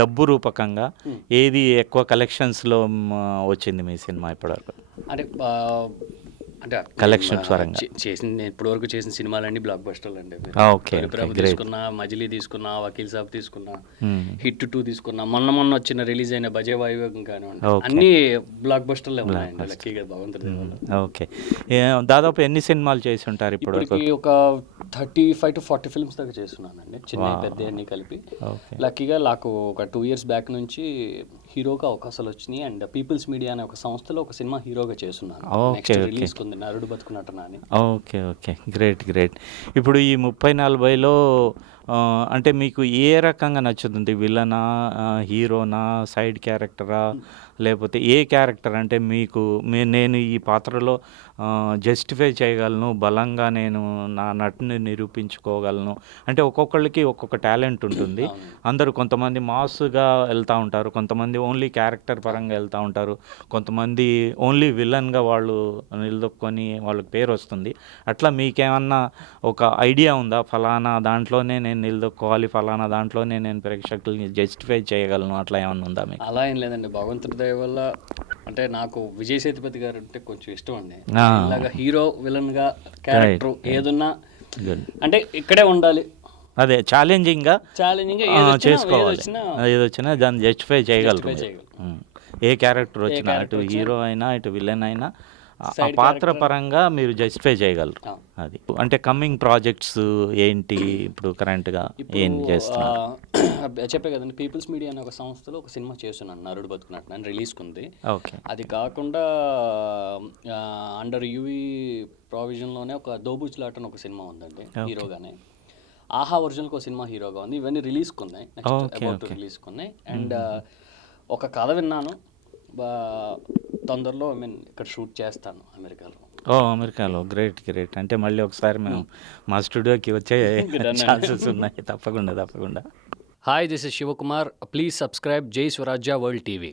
డబ్బు రూపకంగా ఏది ఎక్కువ కలెక్షన్స్లో వచ్చింది మీ సినిమా ఇప్పటివరకు? అంటే అంటే కలెక్షన్స్ పరంగా చేసిన ఇప్పటివరకు చేసిన సినిమాలన్నీ బ్లాక్ బస్టర్లు అండి. ఓకే, ప్రభు తీసుకున్నా, మజిలీ తీసుకున్నా, వకీల్ సాబ్ తీసుకున్నా, హిట్ 2 తీసుకున్నా, మొన్న వచ్చిన రిలీజ్ అయిన బజే వాయువేగం కానివ్వండి, అన్ని బ్లాక్ బస్టర్లే ఉన్నాయండి లక్కీగా భగవంతుడి వల్ల. ఓకే, దాదాపు ఎన్ని సినిమాలు చేసి ఉంటారు ఇప్పటివరకు? ఒక 35 to 40 ఫిల్మ్స్ దాకా చేస్తున్నానండి, చిన్న పెద్ద అన్ని కలిపి. లక్కీగా నాకు ఒక 2 years బ్యాక్ నుంచి హీరోగా అవకాశాలు వచ్చినాయి. అండ్ పీపుల్స్ మీడియా అనే ఒక సంస్థలో ఒక సినిమా హీరోగా చేస్తున్నాను. నెక్స్ట్ రిలీజ్ ఉంది నరుడు బతుకున్నట్టునా అని. Okay okay, great. ఇప్పుడు ఈ 30-40లో అంటే మీకు ఏ రకంగా నచ్చుతుంది? విలనా, హీరోనా, సైడ్ క్యారెక్టరా, లేకపోతే ఏ క్యారెక్టర్ అంటే మీకు నేను ఈ పాత్రలో జస్టిఫై చేయగలను, బలంగా నేను నా నటుని నిరూపించుకోగలను అంటే ఒక్కొక్కళ్ళకి ఒక్కొక్క టాలెంట్ ఉంటుంది. అందరూ కొంతమంది మాస్గా వెళ్తూ ఉంటారు, కొంతమంది ఓన్లీ క్యారెక్టర్ పరంగా వెళ్తూ ఉంటారు, కొంతమంది ఓన్లీ విలన్గా వాళ్ళు నిలదొక్కొని వాళ్ళకి పేరు వస్తుంది. అట్లా మీకేమన్నా ఒక ఐడియా ఉందా? ఫలానా దాంట్లోనే నేను నిలదొక్కోవాలి, ఫలానా దాంట్లోనే నేను ప్రేక్షకుల్ని జస్టిఫై చేయగలను, అట్లా ఏమన్నా ఉందా మీకు? అలా ఏం లేదండి, భగవంతుడి దయ వల్ల. అంటే నాకు విజయ్ సేతుపతి గారు అంటే కొంచెం ఇష్టం అండి. ఇలాగా హీరో విలన్ గా క్యారెక్టర్ ఏదున్నా అంటే ఇక్కడే ఉండాలి, అదే ఛాలెంజింగ్ చేసుకోవాలి, ఏదొచ్చినా దాన్ని జస్టిఫై చేయగలరు. ఏ క్యారెక్టర్ వచ్చినా, అటు హీరో అయినా ఇటు విలన్ అయినా ఆ పాత్ర పరంగా మీరు జస్టిఫై చేయగలరు. అది అంటే కమింగ్ ప్రాజెక్ట్స్ ఏంటి ఇప్పుడు కరెంట్గా ఏం చేస్తున్నారు? చెప్పే కదండి, పీపుల్స్ మీడియా అనే ఒక సంస్థలో ఒక సినిమా చేస్తున్నాను, నరుడు బతుకున్నట్టు అని రిలీజ్కి ఉంది. ఓకే, అది కాకుండా అండర్ యూవీ ప్రావిజన్లోనే ఒక దోబుచ్లాట్ అని ఒక సినిమా ఉందండి హీరోగానే. ఆహా ఒరిజినల్కి ఒక సినిమా హీరోగా ఉంది. ఇవన్నీ రిలీజ్కి ఉన్నాయి, నెక్స్ట్ అబౌట్ రిలీజ్కి ఉన్నాయి. అండ్ ఒక కథ విన్నాను, తొందరలో ఇక్కడ షూట్ చేస్తాను అమెరికాలో. అమెరికాలో, గ్రేట్. అంటే మళ్ళీ ఒకసారి మేము మా స్టూడియోకి వచ్చే ఛాన్సెస్ ఉన్నాయి. తప్పకుండా. Hi, this is Shivakumar. Please subscribe Jai Swarajya world TV.